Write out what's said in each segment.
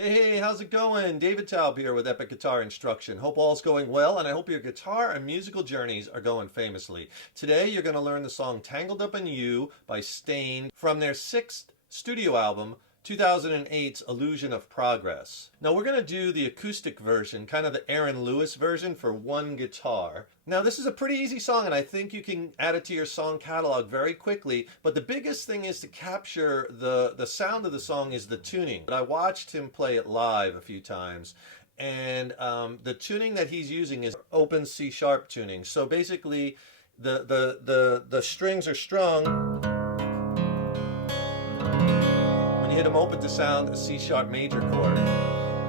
Hey, how's it going? David Taub here with Epic Guitar Instruction. Hope all's going well, and I hope your guitar and musical journeys are going famously. Today, you're going to learn the song Tangled Up in You by Stain from their sixth studio album, 2008's Illusion of Progress. Now, we're going to do the acoustic version, kind of the Aaron Lewis version for one guitar. Now, this is a pretty easy song, and I think you can add it to your song catalog very quickly, but the biggest thing is to capture the sound of the song is the tuning. I watched him play it live a few times, and the tuning that he's using is open C sharp tuning. So basically, the strings are strung. When you hit them open to sound a C sharp major chord.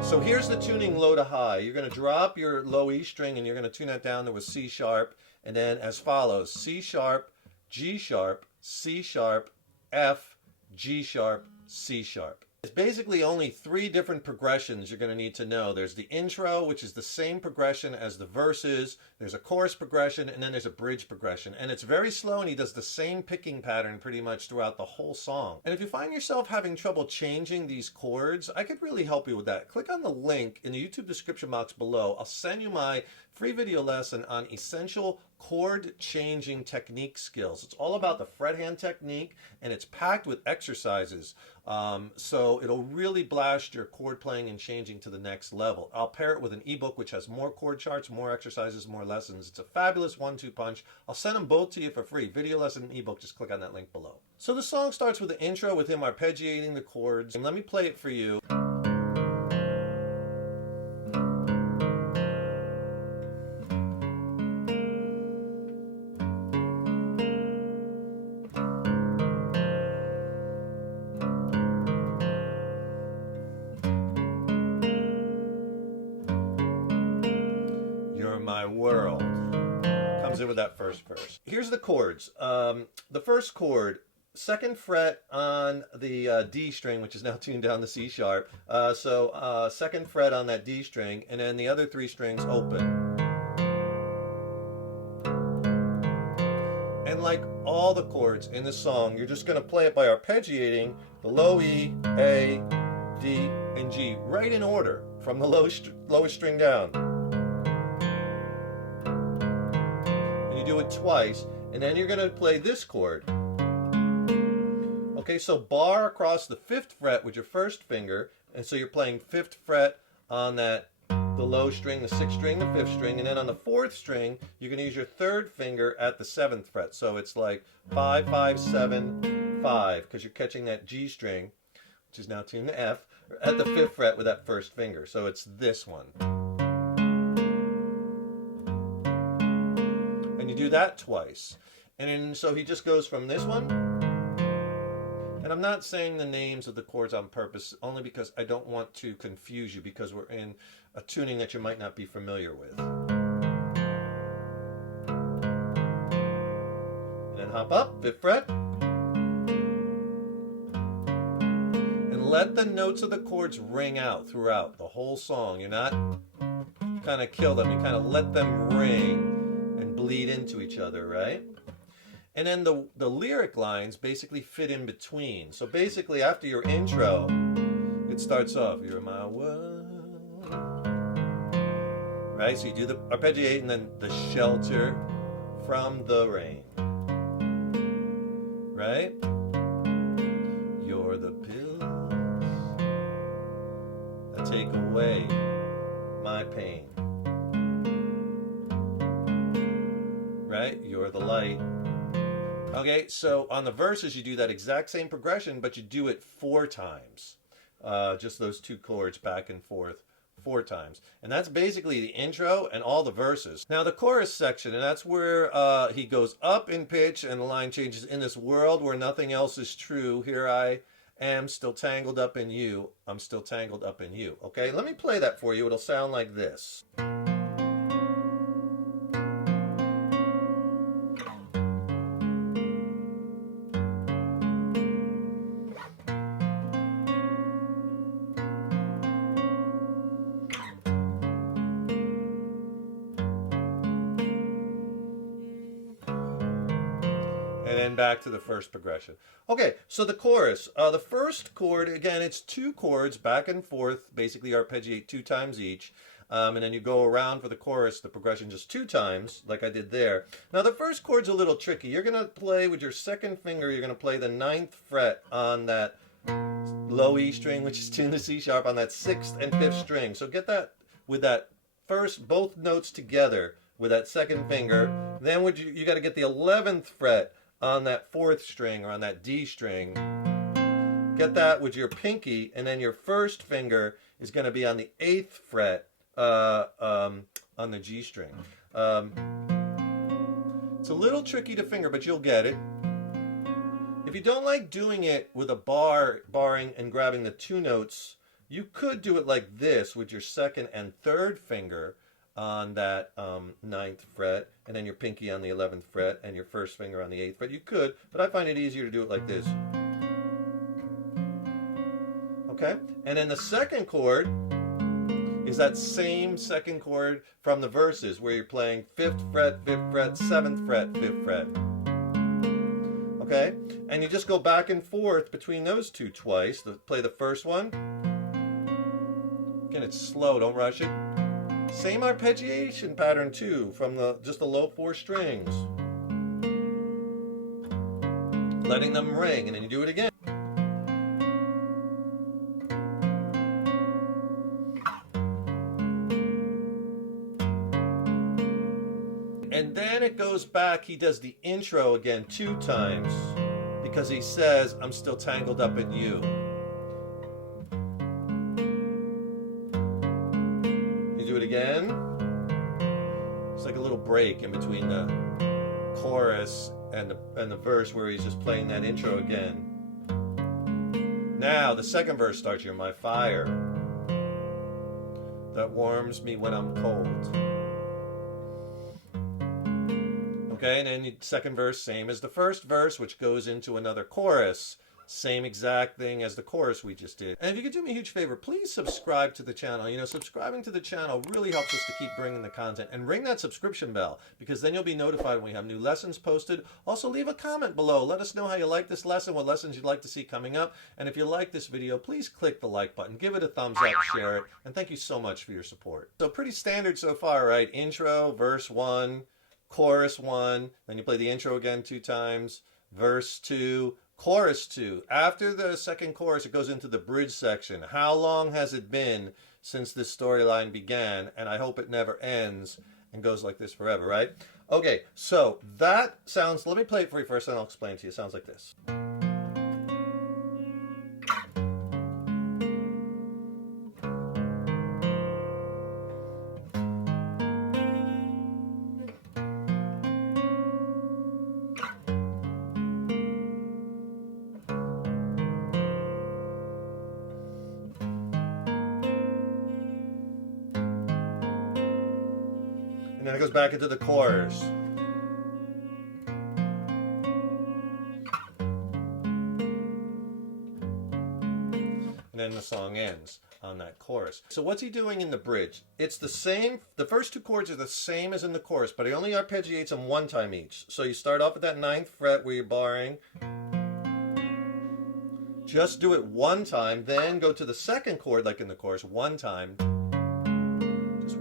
So here's the tuning low to high. You're going to drop your low E string and you're going to tune that down to a C sharp, and then as follows: C sharp, G sharp, C sharp, F, G sharp, C sharp. It's basically only three different progressions you're going to need to know. There's the intro, which is the same progression as the verses. There's a chorus progression, and then there's a bridge progression. And it's very slow, and he does the same picking pattern pretty much throughout the whole song. And if you find yourself having trouble changing these chords, I could really help you with that. Click on the link in the YouTube description box below. I'll send you my free video lesson on essential chord changing technique skills. It's all about the fret hand technique, and it's packed with exercises. So it'll really blast your chord playing and changing to the next level. I'll pair it with an ebook which has more chord charts, more exercises, more lessons. It's a fabulous 1-2 punch. I'll send them both to you for free. Video lesson and ebook, just click on that link below. So the song starts with the intro with him arpeggiating the chords. And let me play it for you. My world comes in with that first verse. Here's the chords. The first chord, second fret on the D string, which is now tuned down to C sharp. So second fret on that D string, and then the other three strings open. And like all the chords in the song, you're just going to play it by arpeggiating the low E, A, D, and G right in order from the lowest string down. Do it twice, and then you're going to play this chord. Okay, so bar across the 5th fret with your first finger, and so you're playing 5th fret on the low string, the 6th string, the 5th string, and then on the 4th string, you're going to use your 3rd finger at the 7th fret. So it's like 5, 5, 7, 5, because you're catching that G string, which is now tuned to F, at the 5th fret with that first finger. So it's this one. You do that twice, and then so he just goes from this one, and I'm not saying the names of the chords on purpose, only because I don't want to confuse you, because we're in a tuning that you might not be familiar with. And then hop up, 5th fret, and let the notes of the chords ring out throughout the whole song. You're not kind of kill them, you kind of let them ring and bleed into each other, right? And then the lyric lines basically fit in between. So basically after your intro, it starts off, you're my world, right? So you do the arpeggiate and then the shelter from the rain, right? You're the pills that take away my pain. Right? You're the light. Okay, so on the verses you do that exact same progression, but you do it 4 times. Just those 2 chords back and forth 4 times. And that's basically the intro and all the verses. Now the chorus section, and that's where he goes up in pitch and the line changes. In this world where nothing else is true, here I am still tangled up in you. I'm still tangled up in you. Okay, let me play that for you. It'll sound like this. And then back to the first progression. Okay, so the chorus. The first chord, again, it's 2 chords back and forth, basically arpeggiate 2 times each. And then you go around for the chorus, the progression just 2 times, like I did there. Now the first chord's a little tricky. You're going to play with your second finger, you're going to play the 9th fret on that low E string, which is tuned to C sharp, on that 6th and 5th string. So get that with that first, both notes together with that second finger. Then you got to get the 11th fret on that 4th string or on that D string. Get that with your pinky, and then your first finger is going to be on the 8th fret on the G string. It's a little tricky to finger, but you'll get it. If you don't like doing it with a barring and grabbing the 2 notes, you could do it like this with your second and third finger on that 9th fret, and then your pinky on the 11th fret, and your first finger on the 8th fret. You could, but I find it easier to do it like this. Okay? And then the second chord is that same second chord from the verses, where you're playing 5th fret, 5th fret, 7th fret, 5th fret. Okay? And you just go back and forth between those 2 twice. Play the first one. Again, it's slow, don't rush it. Same arpeggiation pattern too, from just the low 4 strings. Letting them ring, and then you do it again. And then it goes back, he does the intro again 2 times, because he says, I'm still tangled up in you. Do it again. It's like a little break in between the chorus and the verse, where he's just playing that intro again. Now the second verse starts. You're my fire that warms me when I'm cold. Okay, and then the second verse, same as the first verse, which goes into another chorus. Same exact thing as the chorus we just did. And if you could do me a huge favor, please subscribe to the channel. You know, subscribing to the channel really helps us to keep bringing the content. And ring that subscription bell, because then you'll be notified when we have new lessons posted. Also, leave a comment below. Let us know how you like this lesson, what lessons you'd like to see coming up. And if you like this video, please click the like button, give it a thumbs up, share it. And thank you so much for your support. So pretty standard so far, right? Intro, verse 1, chorus 1, then you play the intro again 2 times, verse 2, chorus 2. After the second chorus, it goes into the bridge section. How long has it been since this storyline began? And I hope it never ends and goes like this forever, right? Okay, so that sounds, let me play it for you first, and I'll explain to you. It sounds like this. And then it goes back into the chorus. And then the song ends on that chorus. So what's he doing in the bridge? It's the same, the first 2 chords are the same as in the chorus, but he only arpeggiates them 1 time each. So you start off at that 9th fret where you're barring. Just do it 1 time, then go to the second chord like in the chorus 1 time.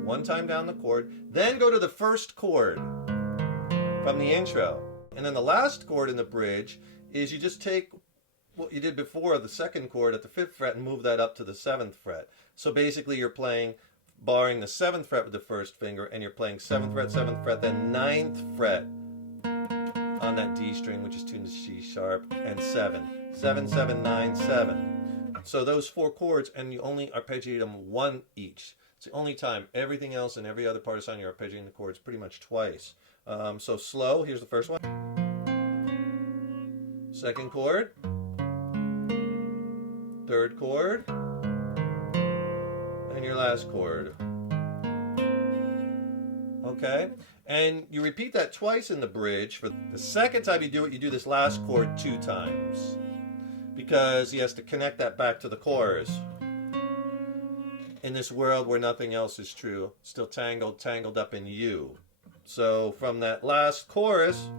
1 time down the chord, then go to the first chord from the intro. And then the last chord in the bridge is you just take what you did before, the second chord at the 5th fret, and move that up to the 7th fret. So basically you're playing, barring the 7th fret with the first finger, and you're playing 7th fret, then 9th fret on that D string, which is tuned to C sharp, and 7. 7, 7, 9, 7. So those 4 chords, and you only arpeggiate them 1 each. It's the only time. Everything else and every other part of the song, you're arpeggiating the chords pretty much twice. So slow, here's the first one. Second chord. Third chord. And your last chord. Okay? And you repeat that twice in the bridge. For the second time you do it, you do this last chord 2 times. Because he has to connect that back to the chorus. In this world where nothing else is true, still tangled up in you. So from that last chorus,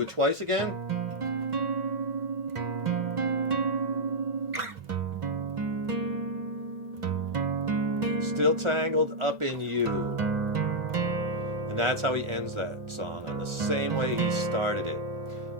do it twice again. Still tangled up in you. And that's how he ends that song, on the same way he started it,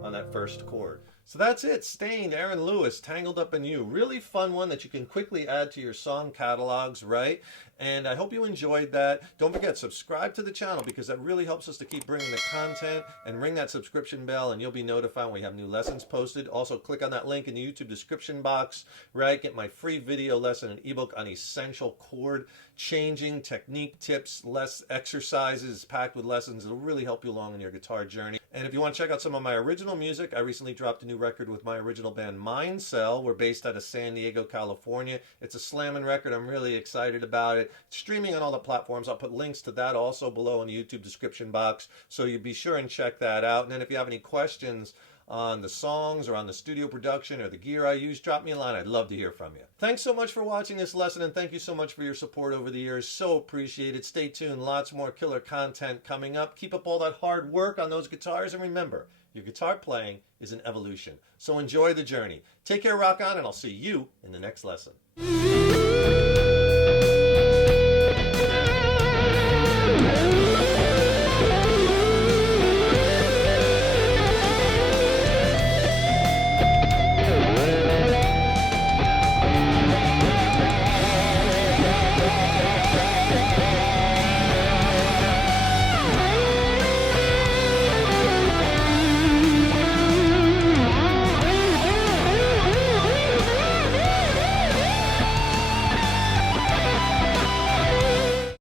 on that first chord. So that's it. Stained, Aaron Lewis, Tangled Up in You. Really fun one that you can quickly add to your song catalogs, right? And I hope you enjoyed that. Don't forget, subscribe to the channel because that really helps us to keep bringing the content, and ring that subscription bell and you'll be notified when we have new lessons posted. Also, click on that link in the YouTube description box, right? Get my free video lesson and ebook on essential chord changing technique tips, less exercises packed with lessons. It'll really help you along in your guitar journey. And if you want to check out some of my original music, I recently dropped a new record with my original band Mind Cell. We're based out of San Diego, California. It's a slamming record. I'm really excited about it. It's streaming on all the platforms. I'll put links to that also below in the YouTube description box, so you be sure and check that out. And then if you have any questions on the songs or on the studio production or the gear I use, drop me a line. I'd love to hear from you. Thanks so much for watching this lesson, and thank you so much for your support over the years. So appreciated. Stay tuned. Lots more killer content coming up. Keep up all that hard work on those guitars, and remember, your guitar playing is an evolution. So enjoy the journey. Take care, rock on, and I'll see you in the next lesson.